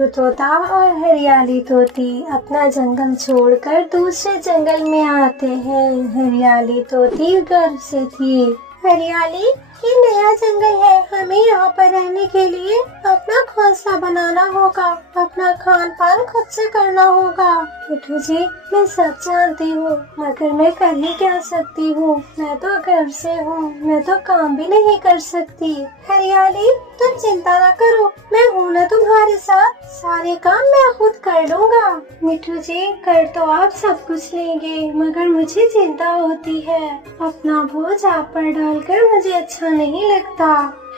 मिठू तोता और हरियाली तोती अपना जंगल छोड़कर दूसरे जंगल में आते हैं। हरियाली तोती गर्व से थी। हरियाली, ये नया जंगल है, हमें यहाँ पर रहने के लिए अपना घोंसला बनाना होगा, अपना खान पान खुद से करना होगा। मिठू जी, मैं सब जानती हूँ, मगर मैं कर ही क्या सकती हूँ। मैं तो घर से हूँ, मैं तो काम भी नहीं कर सकती। हरियाली, तुम चिंता ना करो, मैं हूँ ना तुम्हारे साथ, सारे काम मैं खुद कर लूँगा। मिठू जी, कर तो आप सब कुछ लेंगे, मगर मुझे चिंता होती है। अपना बोझ आप पर डालकर मुझे अच्छा नहीं लगता।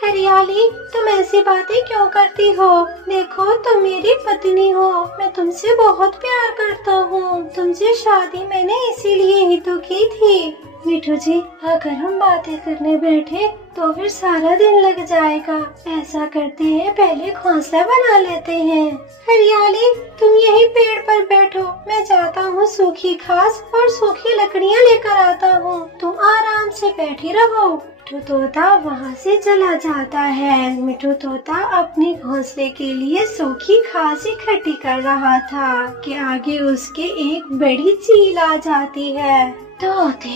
हरियाली, तुम ऐसी बातें क्यों करती हो? देखो, तुम मेरी पत्नी हो, मैं तुमसे बहुत प्यार करता हूँ। तुमसे शादी मैंने इसीलिए ही तो की थी। मिठू जी, अगर हम बातें करने बैठे तो फिर सारा दिन लग जाएगा। ऐसा करते हैं, पहले घोंसला बना लेते हैं। हरियाली, तुम यही पेड़ पर बैठो, मैं जाता हूँ सूखी घास और सूखी लकड़ियाँ लेकर आता हूँ। तुम आराम से बैठी रहो। मिठू तोता वहाँ से चला जाता है। मिठू तोता अपने घोंसले के लिए सूखी घास इकट्ठी कर रहा था कि आगे उसके एक बड़ी चील आ जाती है। तोते,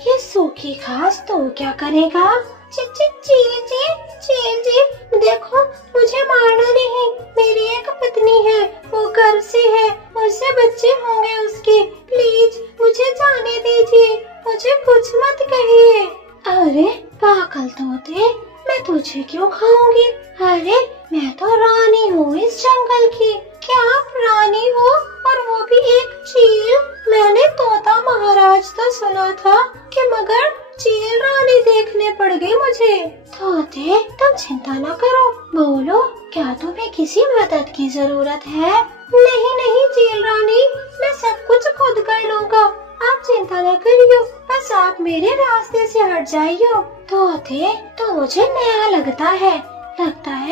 ये सूखी घास तो क्या करेगा? चील जी, देखो, मुझे मारना नहीं, मेरी एक पत्नी है, वो गर्व से है, मुझसे बच्चे होंगे उसके, प्लीज मुझे जाने दीजिए, मुझे कुछ मत कहिए। अरे पागल तोते, मैं तुझे क्यों खाऊंगी? अरे मैं तो रानी हूँ इस जंगल की। क्या आप रानी हो, और वो भी एक चील? मैंने तोता महाराज तो सुना था कि मगर चील रानी देखने पड़ गई मुझे। तोते, तुम चिंता न करो, बोलो, क्या तुम्हें किसी मदद की जरूरत है? नहीं चील रानी, मैं सब कुछ खुद कर लूँगा, आप चिंता न करियो, बस आप मेरे रास्ते से हट जाइयो। तोते, तो मुझे नया लगता है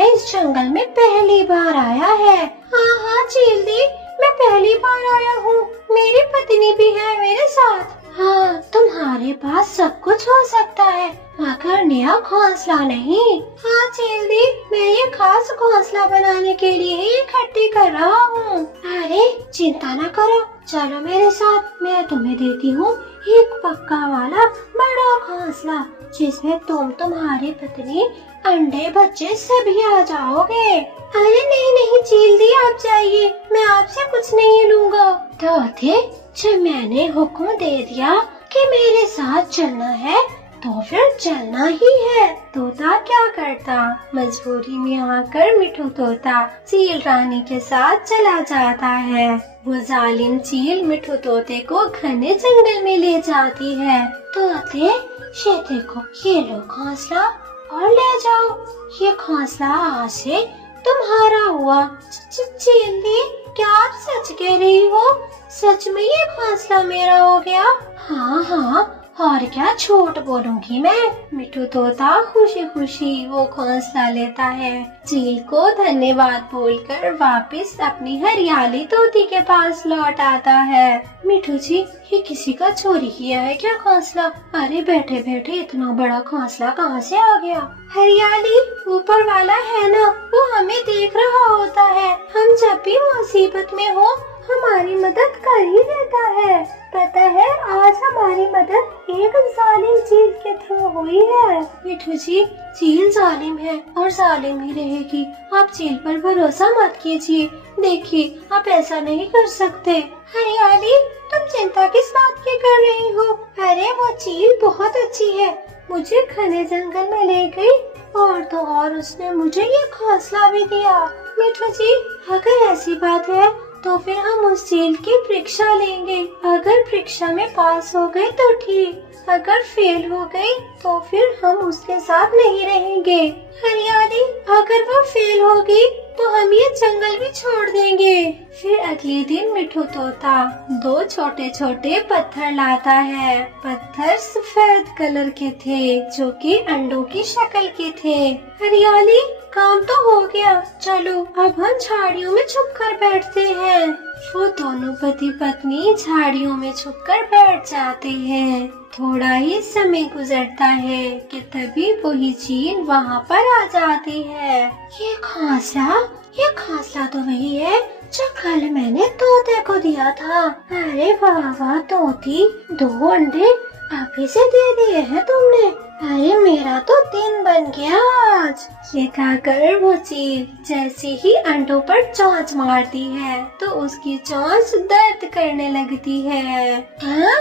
इस जंगल में पहली बार आया है। हाँ चील दी, मैं पहली बार आया हूँ, मेरी पत्नी भी है मेरे साथ। हाँ, तुम्हारे पास सब कुछ हो सकता है, मगर नया घोंसला नहीं। हाँ चील दी, मैं ये खास घोंसला बनाने के लिए ही इकट्ठी कर रहा हूँ। अरे चिंता न करो, चलो मेरे साथ, मैं तुम्हें देती हूँ एक पक्का वाला बड़ा घोंसला, जिसमें तुम्हारी पत्नी, अंडे, बच्चे सभी आ जाओगे। अरे नहीं चील दी, आप जाइए, मैं आपसे कुछ नहीं लूँगा। तोते, जब मैंने हुक्म दे दिया कि मेरे साथ चलना है, तो फिर चलना ही है। तोता क्या करता, मजबूरी में आकर मिठू तोता चील रानी के साथ चला जाता है। वो जालिम चील मिठू तोते को घने जंगल में ले जाती है। तोते, ये देखो, ये लो घोंसला और ले जाओ, ये घोंसला आज से तुम्हारा हुआ। चील दी, क्या आप सच कह रही हो? सच में ये घोंसला मेरा हो गया? हाँ, और क्या झूठ बोलूंगी मैं। मिठू तोता खुशी खुशी वो घोंसला लेता है। चील को धन्यवाद बोलकर वापस अपनी हरियाली तोती के पास लौट आता है। मिठू जी, ये किसी का चोरी किया है क्या घोंसला? अरे बैठे बैठे इतना बड़ा घोंसला कहाँ से आ गया? हरियाली, ऊपर वाला है ना, वो हमें देख रहा होता है, हम जब भी मुसीबत में हो हमारी मदद कर ही देता है। पता है, आज हमारी मदद एक जालिम चील के थ्रू हुई है। मिठू जी, चील जालिम है और जालिम ही रहेगी, आप चील पर भरोसा मत कीजिए। देखिए, आप ऐसा नहीं कर सकते। हरियाली, तुम चिंता किस बात की कर रही हो? अरे वो चील बहुत अच्छी है, मुझे घने जंगल में ले गई और तो और उसने मुझे ये घोंसला भी दिया। मिठू जी, अगर ऐसी बात है तो फिर हम उस चील की परीक्षा लेंगे। अगर परीक्षा में पास हो गए तो ठीक, अगर फेल हो गई तो फिर हम उसके साथ नहीं रहेंगे। हरियाली, अगर वो फेल होगी तो हम ये जंगल भी छोड़ देंगे। फिर अगले दिन मिठू तोता 2 छोटे छोटे पत्थर लाता है। पत्थर सफेद कलर के थे, जो कि अंडों की शक्ल के थे। हरियाली, काम तो हो गया, चलो अब हम झाड़ियों में छुपकर बैठते हैं। वो दोनों पति पत्नी झाड़ियों में छुपकर बैठ जाते हैं। थोड़ा ही समय गुजरता है कि तभी वही चील वहाँ पर आ जाती है। ये घोंसला ये घोंसला तो वही है जो कल मैंने तोते को दिया था। अरे वाह वाह तोती, 2 अंडे अभी से दे दिए हैं तुमने। अरे मेरा तो दिन बन गया आज। ये कहकर वो चील जैसे ही अंडों पर चोंच मारती है तो उसकी चोंच दर्द करने लगती है। हाँ,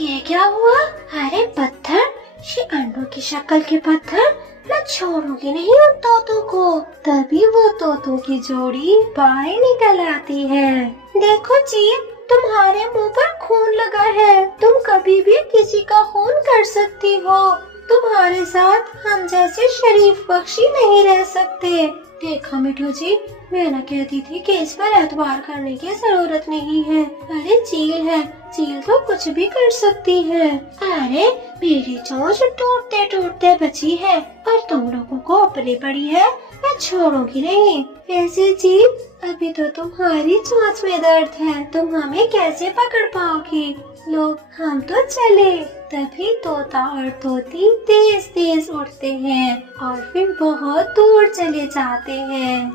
ये क्या हुआ? अरे पत्थर, ये अंडों की शक्ल के पत्थर, मैं छोड़ूंगी नहीं उन तोतों को। तभी वो तोतों की जोड़ी बाहर निकल आती है। देखो चील, तुम्हारे मुंह पर खून लगा है, तुम कभी भी किसी का खून कर सकती हो। तुम्हारे साथ हम जैसे शरीफ पक्षी नहीं रह सकते। देखा मिठू जी, मैं ना कहती थी कि इस पर एतबार करने की जरूरत नहीं है। अरे चील है, चील तो कुछ भी कर सकती है। अरे मेरी चोंच टूटते टूटते बची है और तुम लोगों को अपनी पड़ी है, मैं छोड़ूंगी नहीं। वैसे चील, अभी तो तुम्हारी चोंच में दर्द है, तुम हमें कैसे पकड़ पाओगी? लो, हम तो चले। तभी तोता और तोती तेज तेज उड़ते हैं और फिर बहुत दूर चले जाते हैं।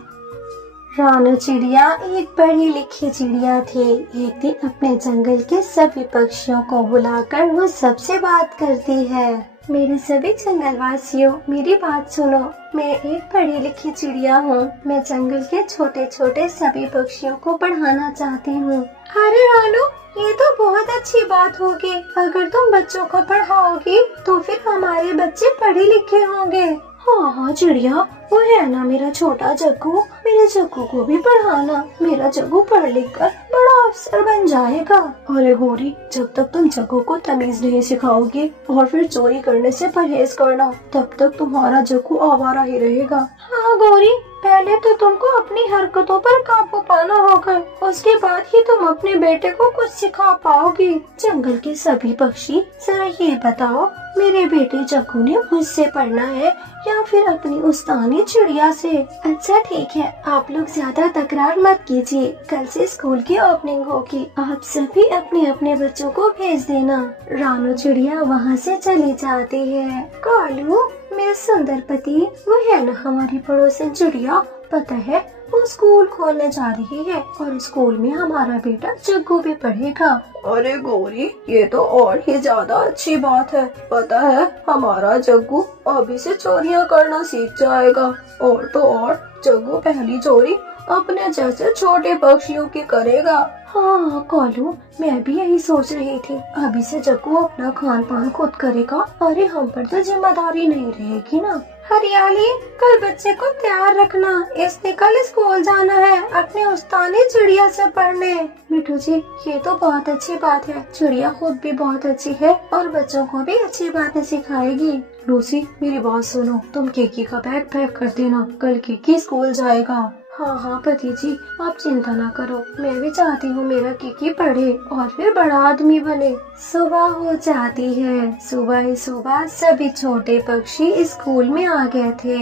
रानू चिड़िया एक पढ़ी लिखी चिड़िया थी। एक दिन अपने जंगल के सभी पक्षियों को बुलाकर वो सबसे बात करती है। मेरे सभी जंगलवासियों, मेरी बात सुनो। मैं एक पढ़ी लिखी चिड़िया हूँ। मैं जंगल के छोटे छोटे सभी पक्षियों को पढ़ाना चाहती हूँ। अरे रानू, ये तो बहुत अच्छी बात होगी। अगर तुम बच्चों को पढ़ाओगी तो फिर हमारे बच्चे पढ़े लिखे होंगे। हाँ हाँ चिड़िया, वो है ना मेरा छोटा जग्गू, मेरे जग्गू को भी पढ़ाना। मेरा जग्गू पढ़ लिख कर बड़ा अफसर बन जाएगा। अरे गोरी, जब तक तुम जग्गू को तमीज नहीं सिखाओगी और फिर चोरी करने से परहेज करना, तब तक तुम्हारा जग्गू आवारा ही रहेगा। हाँ गोरी, पहले तो तुमको अपनी हरकतों पर काबू पाना होगा, उसके बाद ही तुम अपने बेटे को कुछ सिखा पाओगी। जंगल के सभी पक्षी, जरा ये बताओ, मेरे बेटे जग्गू ने मुझसे पढ़ना है या फिर अपनी उस्तानी चिड़िया से? अच्छा ठीक है, आप लोग ज्यादा तकरार मत कीजिए। कल से स्कूल की ओपनिंग होगी, आप सभी अपने अपने बच्चों को भेज देना। रानू चिड़िया वहाँ से चली जाती है। कालू, मेरे सुंदर पति, वो है ना हमारी पड़ोसन चिड़िया, पता है वो स्कूल खोलने जा रही है और स्कूल में हमारा बेटा जग्गू भी पढ़ेगा। अरे गौरी, ये तो और ही ज्यादा अच्छी बात है। पता है हमारा जग्गू अभी से चोरियां करना सीख जाएगा। और तो और जग्गू पहली चोरी अपने जैसे छोटे पक्षियों की करेगा। हाँ कालू, मैं भी यही सोच रही थी। अभी से जग्गू अपना खान पान खुद करेगा। अरे हम पर तो जिम्मेदारी नहीं रहेगी ना। हरियाली, कल बच्चे को तैयार रखना, इसने कल स्कूल जाना है अपने उस्तानी चिड़िया से पढ़ने। मिठू जी, ये तो बहुत अच्छी बात है। चिड़िया खुद भी बहुत अच्छी है और बच्चों को भी अच्छी बातें सिखाएगी। लूसी, मेरी बात सुनो, तुम केकी का बैग पैक कर देना, कल केकी स्कूल जाएगा। हाँ हाँ पति जी, आप चिंता ना करो। मैं भी चाहती हूँ मेरा केकी पढ़े और फिर बड़ा आदमी बने। सुबह हो जाती है। सुबह ही सुबह सभी छोटे पक्षी स्कूल में आ गए थे।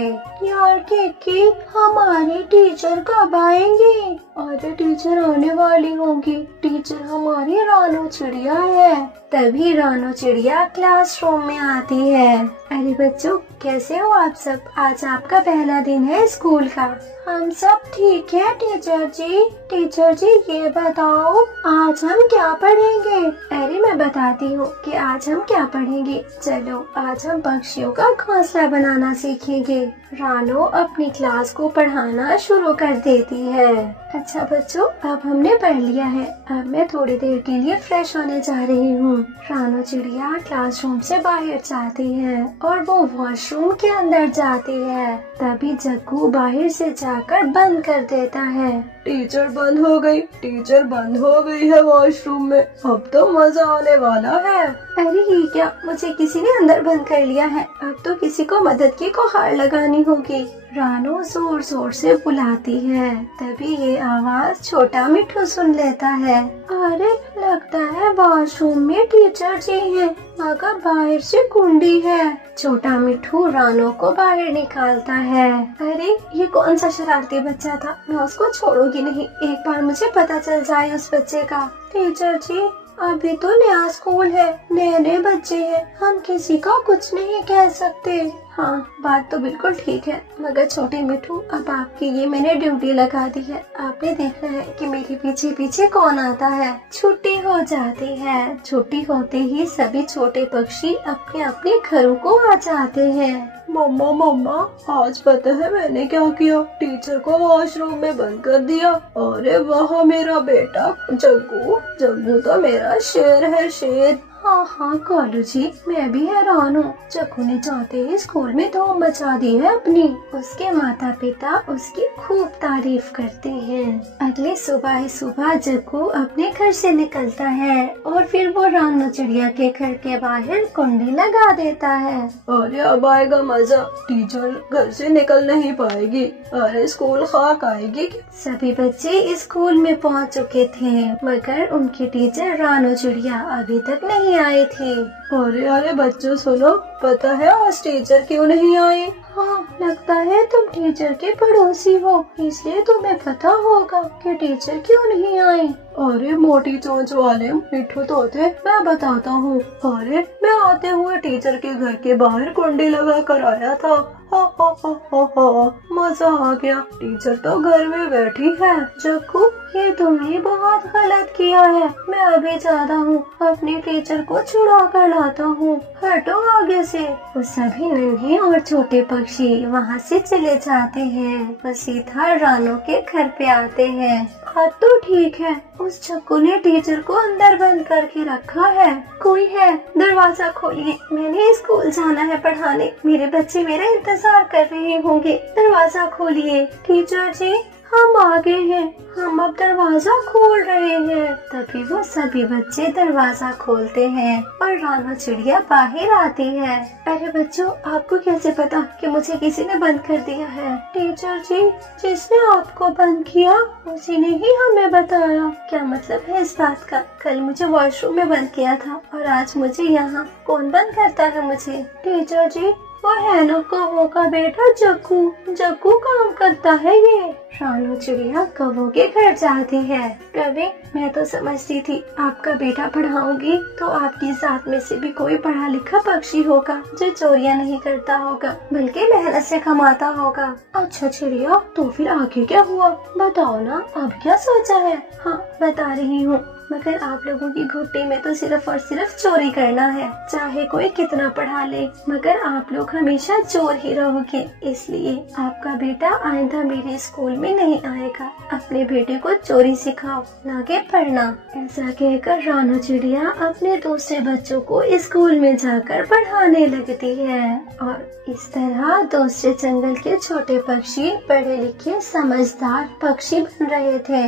यार केकी, हमारी टीचर कब आएंगी? अरे टीचर आने वाली होंगी। टीचर हमारी रानू चिड़िया है। तभी रानू चिड़िया क्लासरूम में आती है। अरे बच्चों, कैसे हो आप सब? आज आपका पहला दिन है स्कूल का। हम सब ठीक है टीचर जी। टीचर जी ये बताओ, आज हम क्या पढ़ेंगे? अरे मैं बताती हूँ कि आज हम क्या पढ़ेंगे। चलो, आज हम पक्षियों का घोंसला बनाना सीखेंगे। रानू अपनी क्लास को पढ़ाना शुरू कर देती है। अच्छा बच्चों, अब हमने पढ़ लिया है। अब मैं थोड़ी देर के लिए फ्रेश होने जा रही हूँ। रानू चिड़िया क्लासरूम से बाहर जाती है और वो वॉशरूम के अंदर जाती है। तभी जग्गू बाहर से जाकर बंद कर देता है। टीचर बंद हो गई, टीचर बंद हो गई है वॉशरूम में। अब तो मजा आने वाला है। अरे ये क्या, मुझे किसी ने अंदर बंद कर लिया है। अब तो किसी को मदद की गुहार लगानी होगी। रानू जोर जोर से बुलाती है। तभी ये आवाज छोटा मिठू सुन लेता है। अरे लगता है वॉशरूम में टीचर जी हैं, मगर बाहर से कुंडी है। छोटा मिठू रानू को बाहर निकालता है। अरे ये कौन सा शरारती बच्चा था, मैं उसको छोड़ूंगी नहीं। एक बार मुझे पता चल जाए उस बच्चे का। टीचर जी, अभी तो नया स्कूल है, नए नए बच्चे हैं, हम किसी का कुछ नहीं कह सकते। हाँ, बात तो बिल्कुल ठीक है, मगर छोटे मिठू, अब आपकी ये मैंने ड्यूटी लगा दी है। आपने देखना है कि मेरे पीछे पीछे कौन आता है। छुट्टी हो जाती है, छुट्टी होते ही सभी छोटे पक्षी अपने अपने घरों को आ जाते हैं। मम्मा मम्मा, आज पता है मैंने क्या किया? टीचर को वॉशरूम में बंद कर दिया। अरे वहाँ मेरा बेटा जग्गू, जग्गू तो मेरा शेर है, शेर। हाँ हाँ कालू जी, मैं भी हैरान हूँ। जग्गू ने जाते ही स्कूल में धूम मचा दी है अपनी। उसके माता पिता उसकी खूब तारीफ करते हैं। अगले सुबह ही सुबह जग्गू अपने घर से निकलता है और फिर वो रानू चिड़िया के घर के बाहर कुंडी लगा देता है। अरे अब आएगा मजा, टीचर घर से निकल नहीं पाएगी। अरे स्कूल खाक आएगी। सभी बच्चे स्कूल में पहुंच चुके थे, मगर उनकी टीचर रानू चिड़िया अभी तक नहीं आई थी। अरे बच्चों सुनो, पता है आज टीचर क्यों नहीं आई? हाँ, लगता है तुम टीचर के पड़ोसी हो, इसलिए तुम्हें पता होगा कि टीचर क्यों नहीं आई। अरे मोटी चोंच वाले मिठू तोते, मैं बताता हूँ। अरे मैं आते हुए टीचर के घर के बाहर कुंडी लगा कर आया था। हा हा हा हा हा, मजा आ गया। टीचर तो घर में बैठी है। जग्गू, ये तुमने बहुत गलत किया है। मैं अभी जाता हूँ, अपनी टीचर को छुड़ा कर लाता हूँ। हटो आगे से। वो सभी नन्हे और छोटे पक्षी वहाँ से चले जाते हैं। वो सीधा रानू के घर पे आते हैं। हाँ तो ठीक है, उस जग्गू ने टीचर को अंदर बंद करके रखा है। कोई है, दरवाजा खोलिए, मैंने स्कूल जाना है पढ़ाने। मेरे बच्चे मेरा इंतजार कर रहे होंगे, दरवाजा खोलिए। टीचर जी, हम आ गए हैं, हम अब दरवाजा खोल रहे हैं। तभी वो सभी बच्चे दरवाजा खोलते हैं और रानू चिड़िया बाहर आती है। अरे बच्चों, आपको कैसे पता कि मुझे किसी ने बंद कर दिया है? टीचर जी, जिसने आपको बंद किया उसी ने ही हमें बताया। क्या मतलब है इस बात का? कल मुझे वॉशरूम में बंद किया था और आज मुझे यहाँ कौन बंद करता है मुझे? टीचर जी, वो है ना कौवों का बेटा जग्गू, जग्गू काम करता है ये। रानू चिड़िया कौवों के घर जाती है। रवि, मैं तो समझती थी आपका बेटा पढ़ाऊंगी तो आपकी जात में से भी कोई पढ़ा लिखा पक्षी होगा जो चोरियां नहीं करता होगा, बल्कि मेहनत से कमाता होगा। अच्छा चिड़िया, तो फिर आगे क्या हुआ, बताओ ना, अब क्या सोचा है? हाँ, बता रही हूँ, मगर आप लोगों की घुट्टी में तो सिर्फ और सिर्फ चोरी करना है। चाहे कोई कितना पढ़ा ले, मगर आप लोग हमेशा चोर ही रहोगे। इसलिए आपका बेटा आइंदा मेरे स्कूल में नहीं आएगा। अपने बेटे को चोरी सिखाओ, ना कि पढ़ना। ऐसा कहकर रानू चिड़िया अपने दूसरे बच्चों को स्कूल में जाकर पढ़ाने लगती है और इस तरह दूसरे जंगल के छोटे पक्षी पढ़े लिखे समझदार पक्षी बन रहे थे।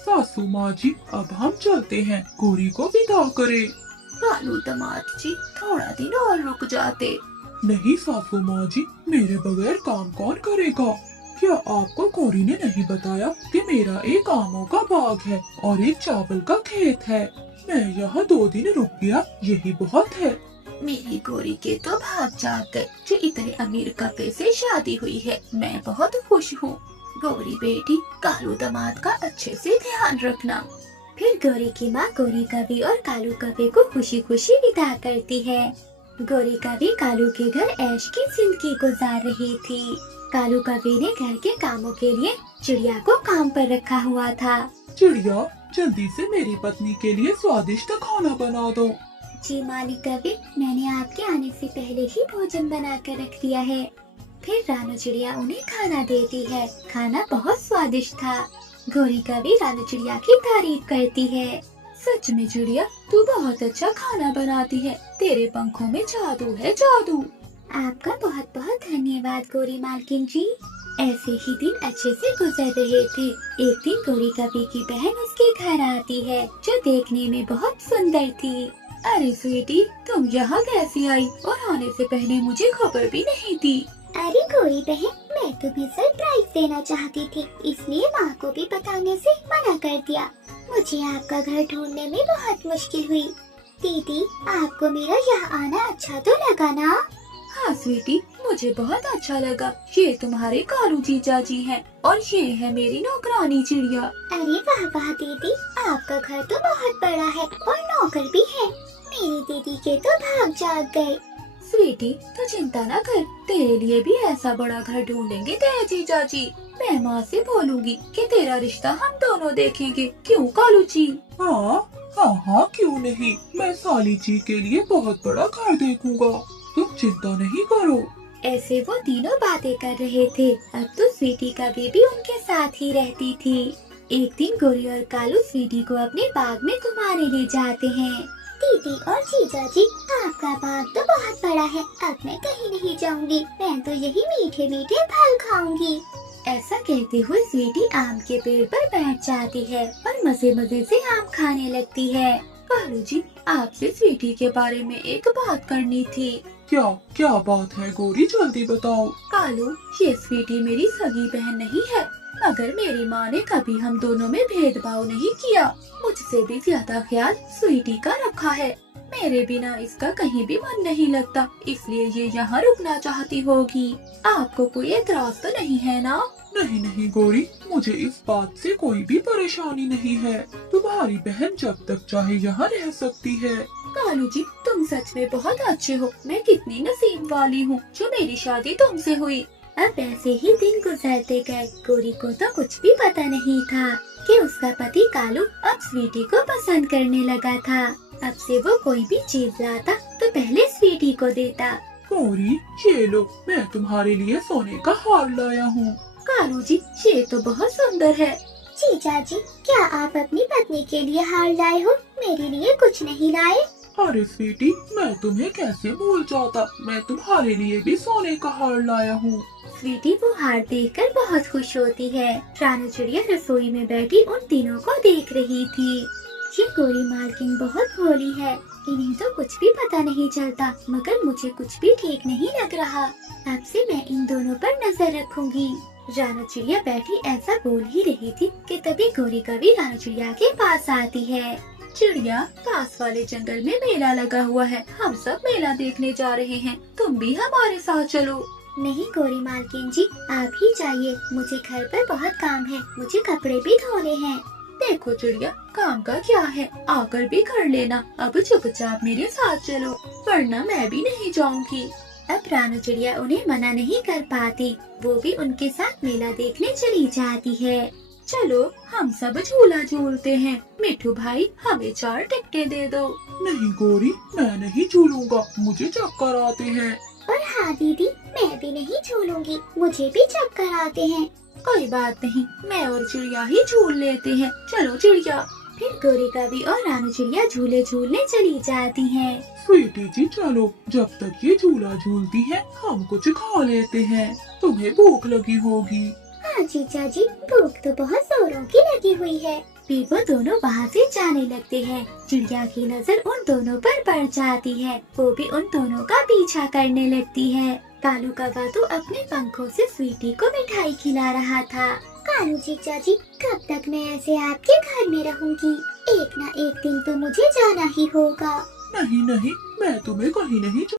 सासू माँ जी, अब हम चलते हैं, गोरी को विदा करें। कालू दामाद जी, थोड़ा दिन और रुक जाते। नहीं सासू माँ जी, मेरे बगैर काम कौन करेगा? क्या आपको गौरी ने नहीं बताया कि मेरा एक आमों का बाग है और एक चावल का खेत है? मैं यहाँ 2 दिन रुक गया, यही बहुत है। मेरी गोरी के तो भाग जाग गए, जो इतने अमीर कपे से शादी हुई है। मैं बहुत खुश हूँ। गौरी बेटी, कालू दामाद का अच्छे से ध्यान रखना। फिर गौरी की माँ गौरी कवि और कालू कवि को खुशी खुशी विदा करती है। गौरी कवि कालू के घर ऐश की जिंदगी गुजार रही थी। कालू कवि ने घर के कामों के लिए चिड़िया को काम पर रखा हुआ था। चिड़िया, जल्दी से मेरी पत्नी के लिए स्वादिष्ट खाना बना दो। जी मालिक कवि, मैंने आपके आने से पहले ही भोजन बना कर रख दिया है। फिर रानू चिड़िया उन्हें खाना देती है। खाना बहुत स्वादिष्ट था। गौरी कवि रानू चिड़िया की तारीफ करती है। सच में चिड़िया, तू बहुत अच्छा खाना बनाती है। तेरे पंखों में जादू है, जादू। आपका बहुत बहुत धन्यवाद गौरी मालकिन जी। ऐसे ही दिन अच्छे से गुजर रहे थे। एक दिन गौरी कवि की बहन उसके घर आती है, जो देखने में बहुत सुंदर थी। अरे स्वीटी, तुम यहाँ कैसी आई और आने से पहले मुझे खबर भी नहीं दी? अरे गौरी बहन, मैं तुम्हें सरप्राइज देना चाहती थी, इसलिए माँ को भी बताने से मना कर दिया। मुझे आपका घर ढूंढने में बहुत मुश्किल हुई। दीदी, आपको मेरा यहाँ आना अच्छा तो लगा ना? हाँ स्वीटी, मुझे बहुत अच्छा लगा। ये तुम्हारे कालू जीजा जी हैं और ये है मेरी नौकरानी चिड़िया। अरे वाह वाह दीदी, आपका घर तो बहुत बड़ा है और नौकर भी है। मेरी दीदी के तो भाग जाग गए। स्वीटी तो चिंता न कर, तेरे लिए भी ऐसा बड़ा घर ढूंढेंगे तेरे जीजा जी। मैं माँ से बोलूंगी कि तेरा रिश्ता हम दोनों देखेंगे, क्यों कालू जी? हाँ क्यों नहीं, मैं साली जी के लिए बहुत बड़ा घर देखूंगा, तुम चिंता नहीं करो। ऐसे वो तीनों बातें कर रहे थे। अब तो स्वीटी का बेबी उनके साथ ही रहती थी। एक दिन गोरी और कालू स्वीटी को अपने बाग में घुमाने ले जाते हैं। दीदी और जीजा जी, आपका बाग तो बहुत बड़ा है, अब मैं कहीं नहीं जाऊंगी, मैं तो यही मीठे मीठे फल खाऊंगी। ऐसा कहते हुए स्वीटी आम के पेड़ पर बैठ जाती है और मजे मजे से आम खाने लगती है। कालू जी, आपसे स्वीटी के बारे में एक बात करनी थी। क्या बात है गोरी, जल्दी बताओ। कालू, ये स्वीटी मेरी सगी बहन नहीं है, मगर मेरी माँ ने कभी हम दोनों में भेदभाव नहीं किया। मुझसे भी ज्यादा ख्याल स्वीटी का रखा है। मेरे बिना इसका कहीं भी मन नहीं लगता, इसलिए ये यहाँ रुकना चाहती होगी। आपको कोई एतराज तो नहीं है ना? नहीं गोरी, मुझे इस बात से कोई भी परेशानी नहीं है। तुम्हारी बहन जब तक चाहे यहाँ रह सकती है। कालू जी, तुम सच में बहुत अच्छे हो। मैं कितनी नसीब वाली हूँ जो मेरी शादी तुमसे हुई। अब ऐसे ही दिन गुजरते गए। गोरी को तो कुछ भी पता नहीं था कि उसका पति कालू अब स्वीटी को पसंद करने लगा था। अब से वो कोई भी चीज लाता तो पहले स्वीटी को देता। गोरी, ये लो, मैं तुम्हारे लिए सोने का हार लाया हूँ। कालू जी, ये तो बहुत सुंदर है। जीजा जी, क्या आप अपनी पत्नी के लिए हार लाए हो? मेरे लिए कुछ नहीं लाए? अरे स्वीटी, मैं तुम्हें कैसे भूल जाता, मैं तुम्हारे लिए भी सोने का हार लाया हूँ। स्वीटी वो हार देखकर बहुत खुश होती है। रानू चिड़िया रसोई में बैठी उन तीनों को देख रही थी। ये गोरी मालकिन बहुत भोली है, इन्हें तो कुछ भी पता नहीं चलता, मगर मुझे कुछ भी ठीक नहीं लग रहा। अब से मैं इन दोनों पर नजर रखूंगी। रानू चिड़िया बैठी ऐसा बोल ही रही थी कि तभी गोरी कवि रानू चिड़िया के पास आती है। चिड़िया, पास वाले जंगल में मेला लगा हुआ है, हम सब मेला देखने जा रहे हैं, तुम भी हमारे साथ चलो। नहीं गोरी मालकिन जी, आप ही जाइए, मुझे घर पर बहुत काम है, मुझे कपड़े भी धोने हैं। देखो चिड़िया, काम का क्या है, आकर भी कर लेना। अब चुपचाप मेरे साथ चलो, वरना मैं भी नहीं जाऊंगी। अब रानू चिड़िया उन्हें मना नहीं कर पाती, वो भी उनके साथ मेला देखने चली जाती है। चलो हम सब झूला झूलते हैं। मिठू भाई, हमें 4 टिकटें दे दो। नहीं गोरी, मैं नहीं झूलूंगा, मुझे चक्कर आते हैं। और हाँ दीदी, मैं भी नहीं झूलूंगी, मुझे भी चक्कर आते हैं। कोई बात नहीं, मैं और चिड़िया ही झूल लेते हैं, चलो चिड़िया। फिर गोरी कवि और रानू चिड़िया झूले झूलने चली जाती हैं। स्वीटी जी चलो, जब तक ये झूला झूलती है हम कुछ खा लेते हैं, तुम्हें भूख लगी होगी। हाँ जीजा जी, भूख तो बहुत जोरों की लगी हुई है। फिर वो दोनों वहाँ से जाने लगते हैं। चिड़िया की नजर उन दोनों पर पड़ जाती है, वो भी उन दोनों का पीछा करने लगती है। कालू कौवा तो अपने पंखों से स्वीटी को मिठाई खिला रहा था। कालू जीजा जी, कब तक मैं ऐसे आपके घर में रहूंगी? एक ना एक दिन तो मुझे जाना ही होगा। नहीं, मैं तुम्हें कहीं नहीं